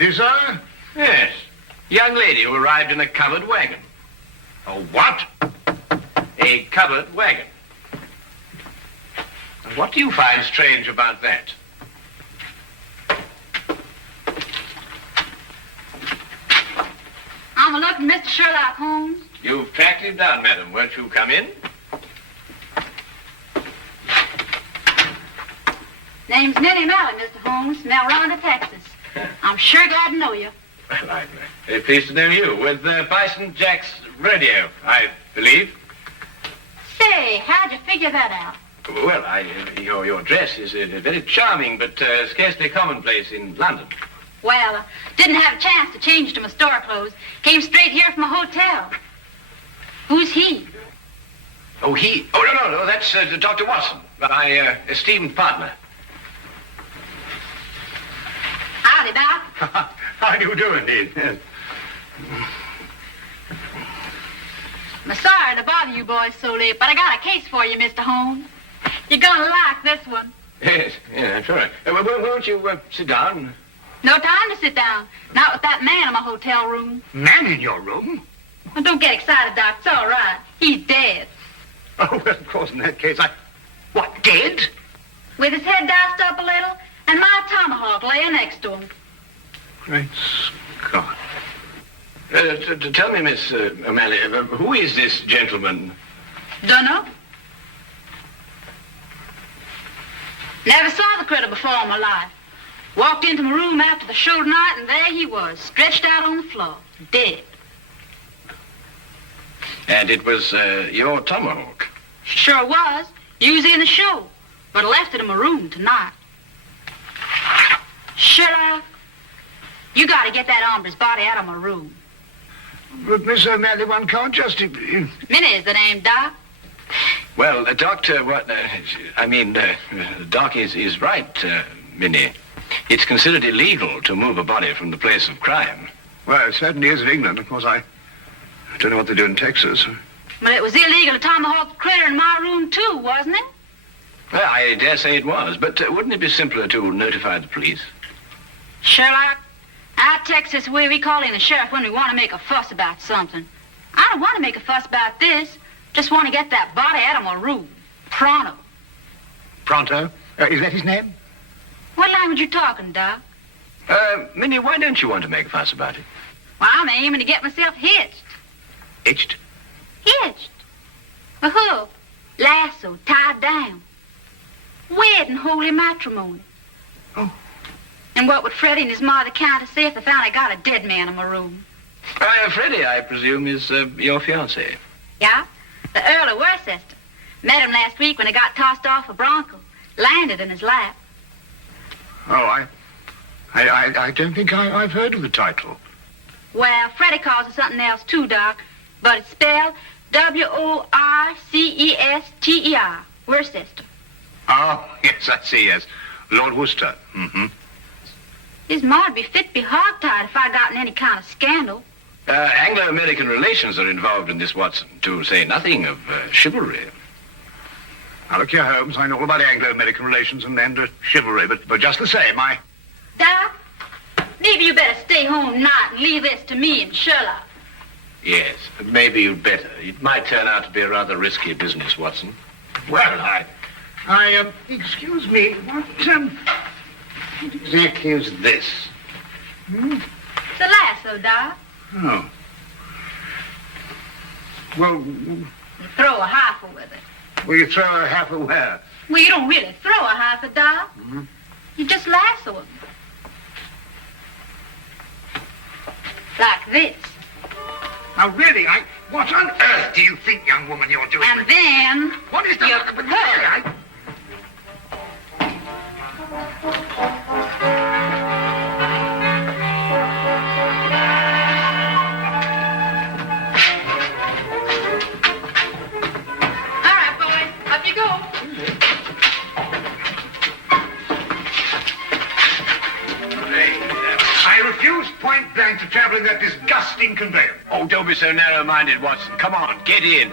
Sympathy, sir? Yes. Young lady who arrived in a covered wagon. A what? A covered wagon. And what do you find strange about that? I'm looking, Mr. Sherlock Holmes. You've tracked him down, madam. Won't you come in? Name's Minnie O'Malley, Mr. Holmes, from El Ronda, Texas. I'm sure glad to know you. Well, I'm very pleased to know you. With Bison Jack's rodeo, I believe. Say, how'd you figure that out? Well, your dress is very charming, but scarcely commonplace in London. Well, didn't have a chance to change to my store clothes. Came straight here from a hotel. Who's he? Oh, he? Oh, no, that's Dr. Watson, my esteemed partner. Howdy, Doc. How do you do, indeed? Yes. I'm sorry to bother you boys so late, but I got a case for you, Mr. Holmes. You're gonna like this one. Yes, yeah, I'm sure. Won't you sit down? No time to sit down. Not with that man in my hotel room. Man in your room? Well, don't get excited, Doc. It's all right. He's dead. Oh, well, of course, in that case, What, dead? With his head diced up a little, and my tomahawk laying next to him. Great Scott. Tell me, Miss O'Malley, who is this gentleman? Dunno. Never saw the critter before in my life. Walked into my room after the show tonight, and there he was, stretched out on the floor, dead. And it was your tomahawk? Sure was. Used in the show, but I left it in my room tonight. Sherlock, you got to get that hombre's body out of my room. But, Miss O'Malley, one can't just... Minnie is the name, Doc. Well, Doctor, Doc is right, Minnie. It's considered illegal to move a body from the place of crime. Well, it certainly is in England. Of course, I don't know what they do in Texas. But it was illegal to tomahawk the critter in my room, too, wasn't it? Well, I dare say it was, but wouldn't it be simpler to notify the police? Sherlock, out Texas way we call in the sheriff when we want to make a fuss about something. I don't want to make a fuss about this. Just want to get that body out of my room. Pronto. Pronto? Is that his name? What language you talking, Doc? Minnie, why don't you want to make a fuss about it? Well, I'm aiming to get myself hitched. Hitched? Hitched. A hook, lasso, tied down. Wedding holy matrimony. Oh. And what would Freddie and his mother count to say if they found I got a dead man in my room? Freddie, I presume, is your fiancé. Yeah, the Earl of Worcester. Met him last week when he got tossed off a bronco. Landed in his lap. Oh, I don't think I've heard of the title. Well, Freddie calls it something else too, Doc. But it's spelled Worcester. Worcester. Oh, yes, I see, yes. Lord Worcester. Mm-hmm. His ma'd be fit to be hogtied if I got in any kind of scandal. Anglo-American relations are involved in this, Watson, to say nothing of chivalry. Now, look here, Holmes, I know all about Anglo-American relations and chivalry, but just the same, Doc, maybe you better stay home tonight and leave this to me and Sherlock. Yes, but maybe you'd better. It might turn out to be a rather risky business, Watson. Well, excuse me, what exactly is this? It's a lasso, Doc. Oh. Well, You throw a heifer with it. will you throw a half of where? Well, you don't really throw a heifer, Doc. Mm-hmm. You just lasso him. Like this. Now, really, what on earth do you think, young woman, you're doing? And then... What is that? You pull. All right, boys, up you go. I refuse point blank to travel in that disgusting conveyance. Oh, don't be so narrow-minded, Watson. Come on, get in.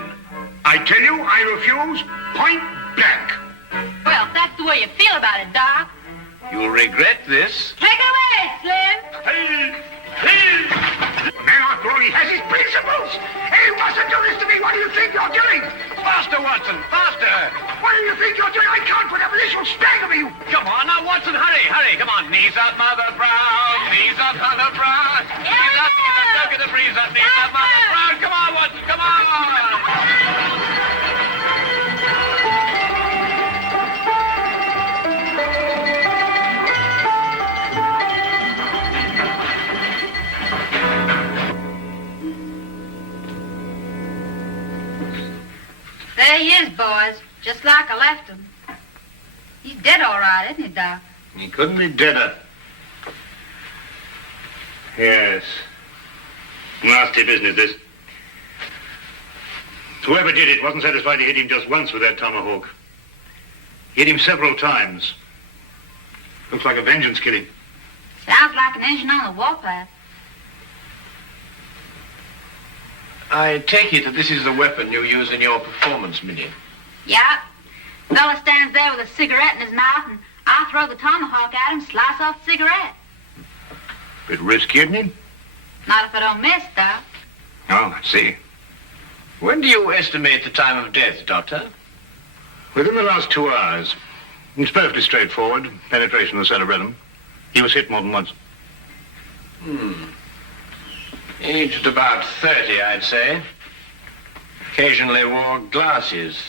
I tell you, I refuse point blank. Well, if that's the way you feel about it, Doc, You'll regret this. Take it away, Slim. The man, after all, he has his principles. And he wants to do this to me. What do you think you're doing? Faster, Watson, faster. What do you think you're doing? I can't put up with this. You'll stagger me. Come on, now, Watson, hurry. Come on. Knees up, Mother Brown. Knees up, Mother Brown. Knees up, don't get the breeze up. Knees up, Mother Brown. Come on, Watson, come on. There he is, boys. Just like I left him. He's dead all right, isn't he, Doc? He couldn't be deader. Yes. Nasty business, this. Whoever did it wasn't satisfied to hit him just once with that tomahawk. Hit him several times. Looks like a vengeance killing. Sounds like an engine on the warpath. I take it that this is the weapon you use in your performance, Minnie. Yeah. Fella stands there with a cigarette in his mouth, and I throw the tomahawk at him, slice off the cigarette. Bit risky, isn't it? Not if I don't miss, Doc. Oh, I see. When do you estimate the time of death, Doctor? Within the last 2 hours. It's perfectly straightforward. Penetration of the cerebellum. He was hit more than once. Aged about 30, I'd say. Occasionally wore glasses.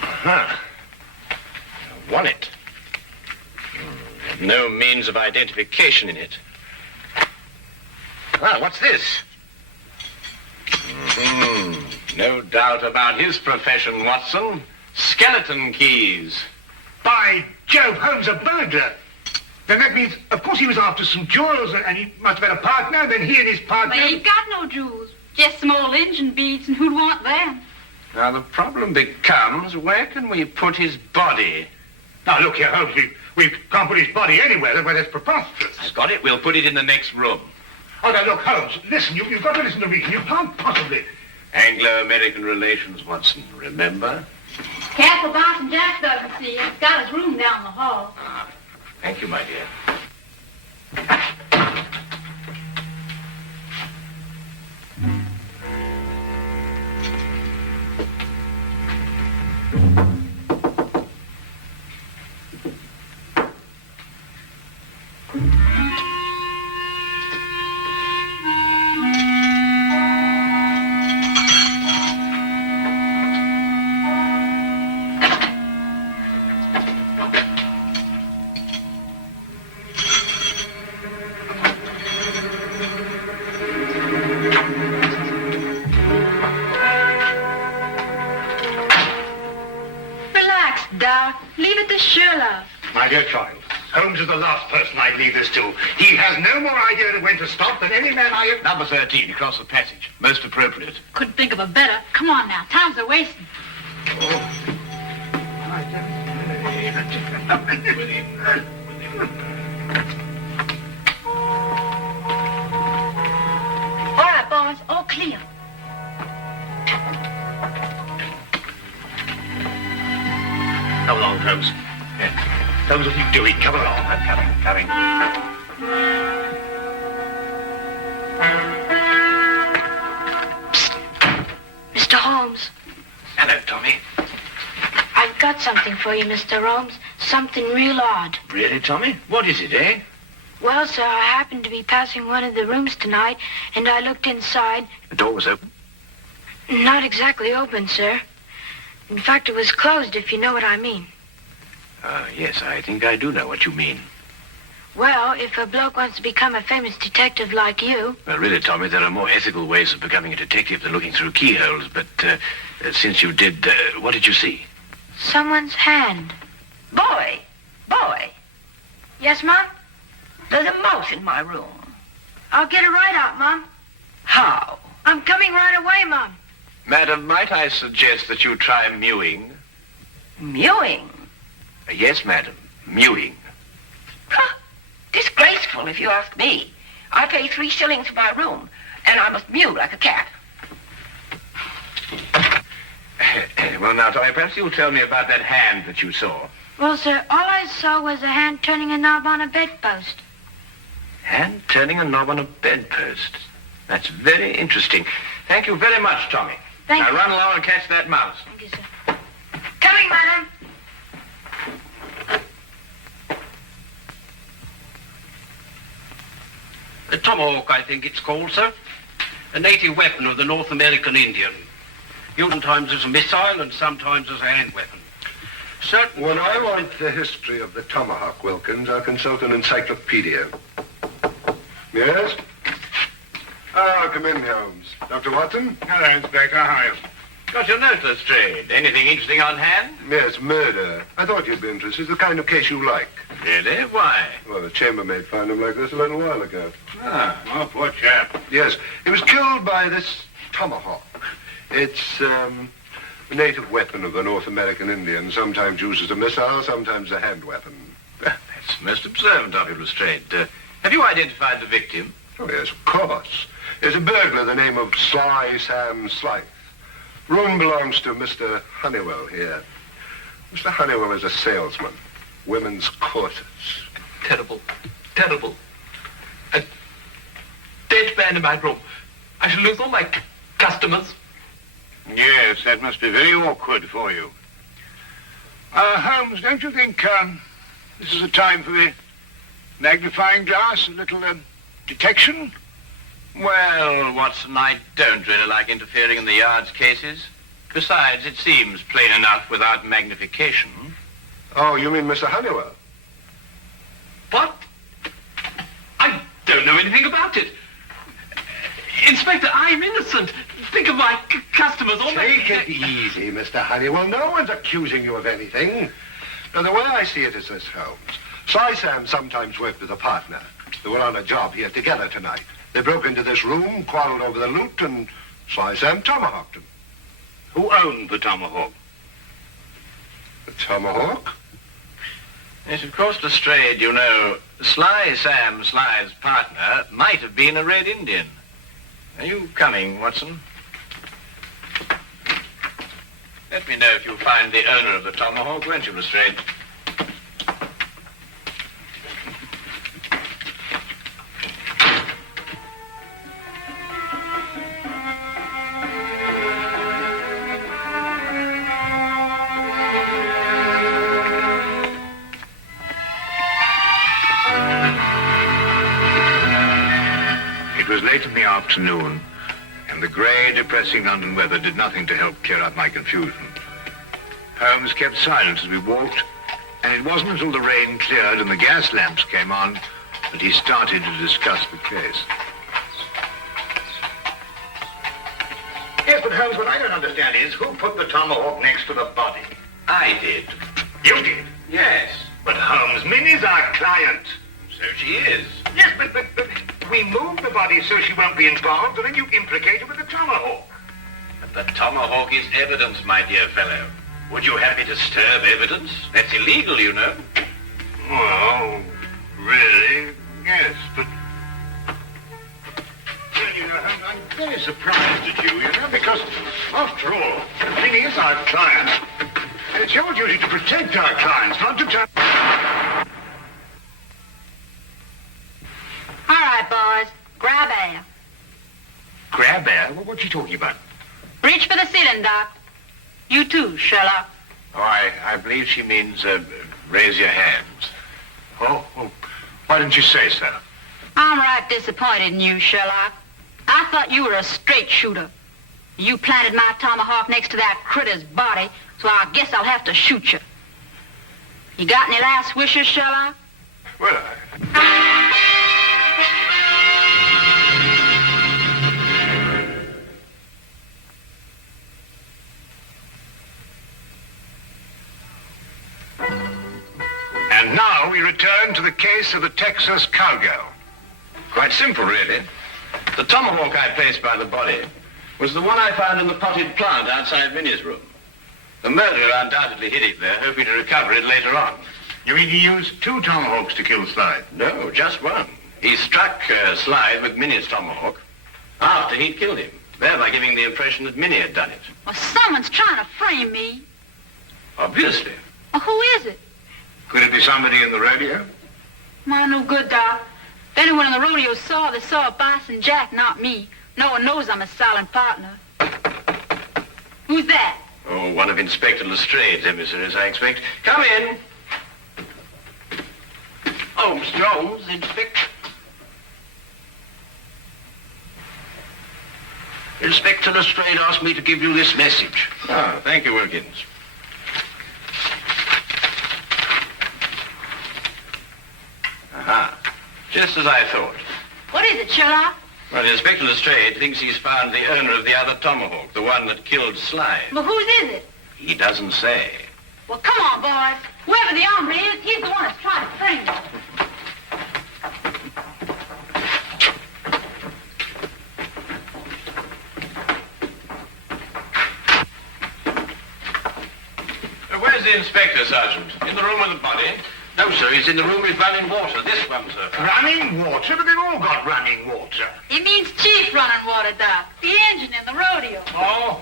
Aha. Won it. No means of identification in it. Ah, what's this? No doubt about his profession, Watson. Skeleton keys. By Jove, Holmes, a burglar. Then that means, of course, he was after some jewels, and he must have had a partner. Then he and his partner... Well, he got no jewels. Just some old engine beads, and who'd want them? Now, the problem becomes, where can we put his body? Now, look here, Holmes, we can't put his body anywhere. Well, that's preposterous. I've got it. We'll put it in the next room. Oh, now, look, Holmes, listen, you've got to listen to reason. You can't possibly... Anglo-American relations, Watson, remember? Careful, Bison Jack doesn't see you. He's got his room down the hall. Ah, thank you, my dear. Leave it to Sherlock. My dear child, Holmes is the last person I'd leave this to. He has no more idea of when to stop than any man I have... Number 13, across the passage. Most appropriate. Couldn't think of a better. Come on now, time's a wasting. All right, boys, all clear. Come along, Holmes. Holmes, what are you doing? Come along. I'm coming. Mr. Holmes. Hello, Tommy. I've got something for you, Mr. Holmes. Something real odd. Really, Tommy? What is it, eh? Well, sir, I happened to be passing one of the rooms tonight, and I looked inside. The door was open. Not exactly open, sir. In fact, it was closed, if you know what I mean. Yes, I think I do know what you mean. Well, if a bloke wants to become a famous detective like you... Well, really, Tommy, there are more ethical ways of becoming a detective than looking through keyholes. But since you did, what did you see? Someone's hand. Boy! Yes, Mom? There's a mouse in my room. I'll get it right out, Mom. How? I'm coming right away, Mom. Madam, might I suggest that you try mewing? Mewing? Yes, madam, mewing. Huh. Disgraceful, if you ask me. I pay 3 shillings for my room, and I must mew like a cat. Well, now, Tommy, perhaps you'll tell me about that hand that you saw. Well, sir, all I saw was a hand turning a knob on a bedpost. Hand turning a knob on a bedpost. That's very interesting. Thank you very much, Tommy. Thank now you. Run along and catch that mouse. Thank you, sir. Coming, madam. A tomahawk, I think it's called, sir. A native weapon of the North American Indian. Used sometimes as a missile and sometimes as a hand weapon. Certain... When I want the history of the tomahawk, Wilkins, I'll consult an encyclopedia. Yes? Ah, come in, Holmes. Dr. Watson? Hello, Inspector. How are you? Got your note, Lestrade. Anything interesting on hand? Yes, murder. I thought you'd be interested. It's the kind of case you like. Really? Why? Well, the chambermaid found him like this a little while ago. Ah. Oh, poor chap. Yes, he was killed by this tomahawk. It's a native weapon of the North American Indian, sometimes used as a missile, sometimes a hand weapon. That's most observant of you, Lestrade. Have you identified the victim? Oh, yes, of course. There's a burglar, the name of Sly Sam Slythe. Room belongs to Mr. Honeywell here. Mr. Honeywell is a salesman. Women's corsets. Terrible. Terrible. A dead man in my room. I shall lose all my customers. Yes, that must be very awkward for you. Holmes, don't you think this is a time for the magnifying glass, a little detection? Well, Watson, I don't really like interfering in the yard's cases. Besides, it seems plain enough without magnification. Oh, you mean Mr. Honeywell? What? I don't know anything about it. Inspector, I'm innocent. Think of my customers. All Take it easy, Mr. Honeywell. No one's accusing you of anything. Now, the way I see it is this, Holmes. Sly Sam sometimes worked with a partner. They were on a job here together tonight. They broke into this room, quarreled over the loot, and Sly Sam tomahawked him. Who owned the tomahawk? The tomahawk? Yes, of course, Lestrade, you know, Sly Sam Sly's partner might have been a Red Indian. Are you coming, Watson? Let me know if you find the owner of the tomahawk, won't you, Lestrade? It was late in the afternoon, and the grey, depressing London weather did nothing to help clear up my confusion. Holmes kept silent as we walked, and it wasn't until the rain cleared and the gas lamps came on that he started to discuss the case. Yes, but Holmes, what I don't understand is who put the tomahawk next to the body? I did. You did? Yes. But Holmes, Minnie's our client. So she is. Yes, but we moved the body so she won't be involved, and then you implicate her with the tomahawk. But the tomahawk is evidence, my dear fellow. Would you have me disturb evidence? That's illegal, you know. Well, really, yes, but... Well, you know, I'm very surprised at you know, because, after all, Minnie is our client. And it's your duty to protect our clients, not to turn... All right, boys. Grab air. Grab air? What's she talking about? Reach for the ceiling, Doc. You too, Sherlock. Oh, I believe she means, raise your hands. Oh, why didn't you say so? I'm right disappointed in you, Sherlock. I thought you were a straight shooter. You planted my tomahawk next to that critter's body, so I guess I'll have to shoot you. You got any last wishes, Sherlock? Well, And now we return to the case of the Texas Cowgirl. Quite simple, really. The tomahawk I placed by the body was the one I found in the potted plant outside Minnie's room. The murderer undoubtedly hid it there, hoping to recover it later on. You mean he used 2 tomahawks to kill Sly? No, just one. He struck Sly with Minnie's tomahawk after he'd killed him. thereby giving the impression that Minnie had done it. Well, someone's trying to frame me. Obviously. Well, who is it? Could it be somebody in the rodeo? Well, no good, Doc. If anyone in the rodeo saw, they saw Bison Jack, not me. No one knows I'm a silent partner. Who's that? Oh, one of Inspector Lestrade's emissaries, I expect. Come in. Oh, Mr. Holmes, Inspector. Inspector Lestrade asked me to give you this message. Oh, thank you, Wilkins. Aha. Just as I thought. What is it, Sherlock? Well, Inspector Lestrade thinks he's found the owner of the other tomahawk, the one that killed Slide. Well, whose is it? He doesn't say. Well, come on, boys. Whoever the hombre is, he's the one that's trying to frame me. Where's the inspector, Sergeant? In the room with the body? No, sir, he's in the room with running water. This one, sir. Running water? But they've all got running water. He means Chief running water, Doc. The engine in the rodeo. Oh?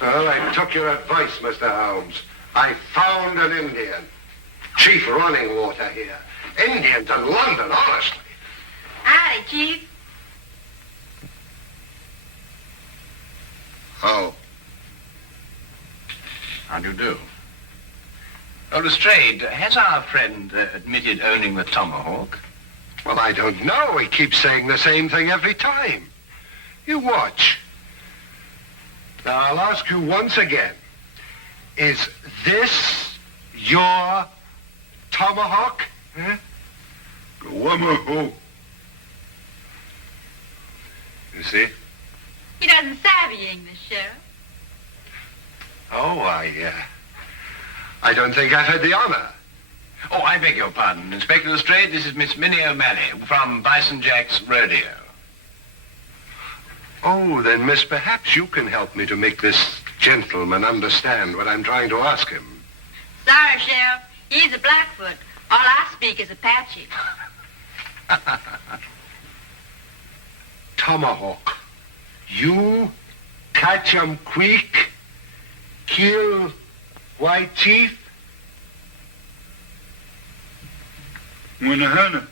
Well, I took your advice, Mr. Holmes. I found an Indian. Chief running water here. Indians in London, honestly. Howdy, Chief. Oh. How do you do? Oh, Lestrade, has our friend admitted owning the tomahawk? Well, I don't know. He keeps saying the same thing every time. You watch. Now, I'll ask you once again. Is this your tomahawk? Huh? You see? He doesn't savvy English, Sheriff. Oh, I don't think I've had the honor. Oh, I beg your pardon. Inspector Lestrade, this is Miss Minnie O'Malley from Bison Jack's rodeo. Oh, then, miss, perhaps you can help me to make this gentleman understand what I'm trying to ask him. Sorry, Sheriff. He's a Blackfoot. All I speak is Apache. Tomahawk. You catch 'em quick, kill White Chief? Munahana.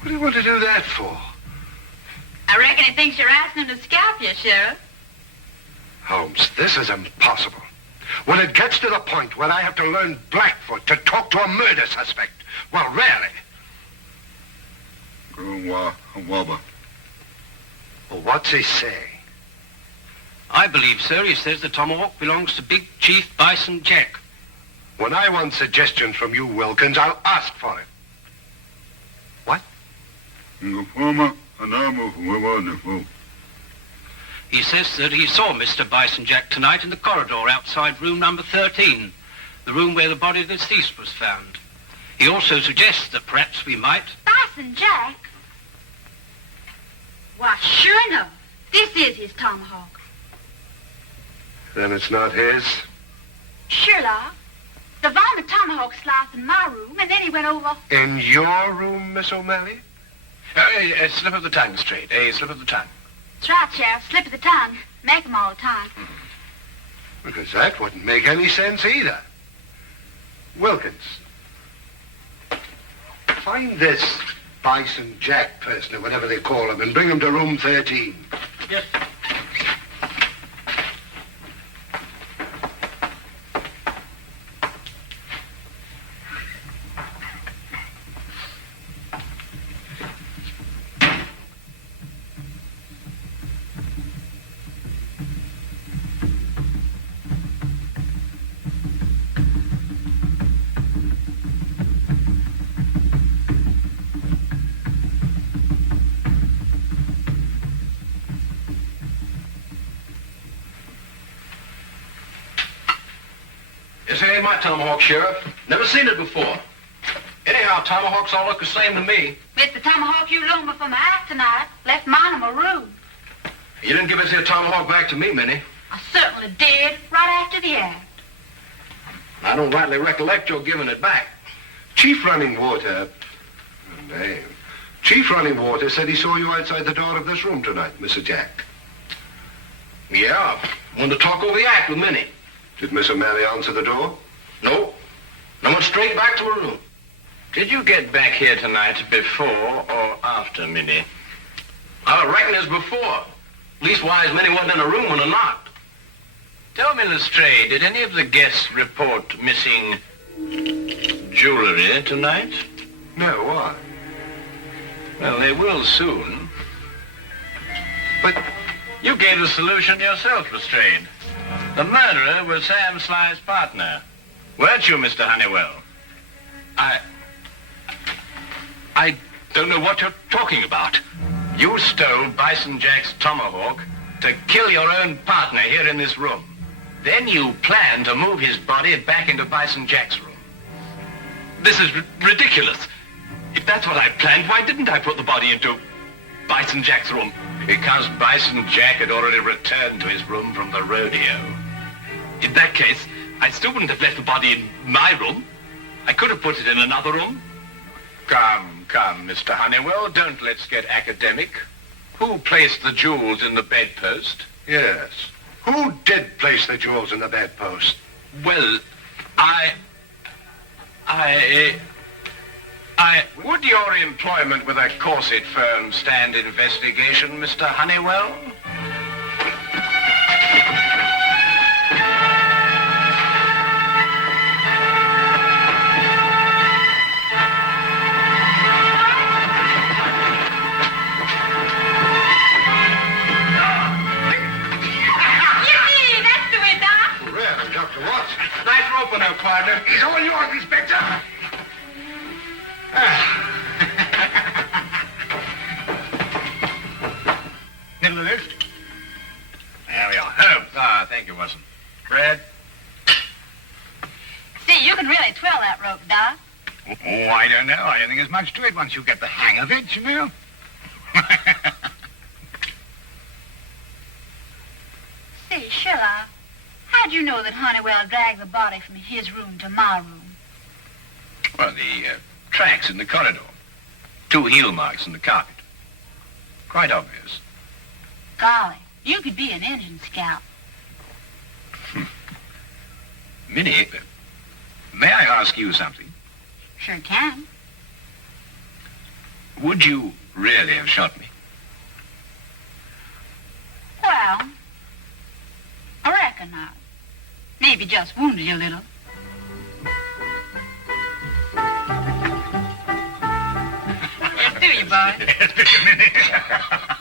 What do you want to do that for? I reckon he thinks you're asking him to scalp you, Sheriff. Holmes, this is impossible. When it gets to the point where I have to learn Blackfoot to talk to a murder suspect, well, really. Well, what's he saying? I believe, sir, he says the tomahawk belongs to Big Chief Bison Jack. When I want suggestions from you, Wilkins, I'll ask for it. What? He says that he saw Mr. Bison Jack tonight in the corridor outside room number 13, the room where the body of the deceased was found. He also suggests that perhaps we might... Bison Jack? Why, sure enough, this is his tomahawk. Then it's not his? Sherlock, the vomit tomahawk sliced in my room, and then he went over... In your room, Miss O'Malley? A slip of the tongue, Lestrade. A slip of the tongue. That's right, Sheriff. Slip of the tongue. Make 'em all the time. Because that wouldn't make any sense either. Wilkins, find this Bison Jack person, or whatever they call him, and bring him to room 13. Yes. This ain't my tomahawk, Sheriff. Never seen it before. Anyhow, tomahawks all look the same to me. It's the tomahawk you loaned me for my act tonight. Left mine in my room. You didn't give us your tomahawk back to me, Minnie. I certainly did, right after the act. I don't rightly recollect your giving it back. Chief Running Water... name. Chief Running Water said he saw you outside the door of this room tonight, Mr. Jack. Yeah, wanted to talk over the act with Minnie. Did Miss O'Malley answer the door? No. I went straight back to her room. Did you get back here tonight before or after Minnie? I reckon it's before. Leastwise, Minnie wasn't in the room when I knocked. Tell me, Lestrade, did any of the guests report missing jewelry tonight? No, why? Well, they will soon. But You gave the solution yourself, Lestrade. The murderer was Sam Sly's partner. Weren't you, Mr. Honeywell? I don't know what you're talking about. You stole Bison Jack's tomahawk to kill your own partner here in this room. Then you planned to move his body back into Bison Jack's room. This is ridiculous. If that's what I planned, why didn't I put the body into Bison Jack's room? Because Bison Jack had already returned to his room from the rodeo. In that case, I still wouldn't have left the body in my room. I could have put it in another room. Come, Mr. Honeywell, don't let's get academic. Who placed the jewels in the bedpost? yes. Who did place the jewels in the bedpost? Well, Would your employment with a corset firm stand investigation, Mr. Honeywell? Yippee! That's the way, Doc. Well, Dr. Watson. Nice rope now, partner. It's all yours, Inspector. Middle of this? There we are. Oh, thank you, Watson. Bread? See, you can really twirl that rope, Doc. Oh, I don't know. I don't think there's much to it once you get the hang of it, you know. See, Sherlock, how'd you know that Honeywell dragged the body from his room to my room? Well, the tracks in the corridor. 2 heel marks in the carpet. Quite obvious. Golly, you could be an engine scout. Minnie, may I ask you something? Sure can. Would you really have shot me? Well, I reckon not. Maybe just wounded you a little. Yes, do you, boy? Yes, do you, Minnie?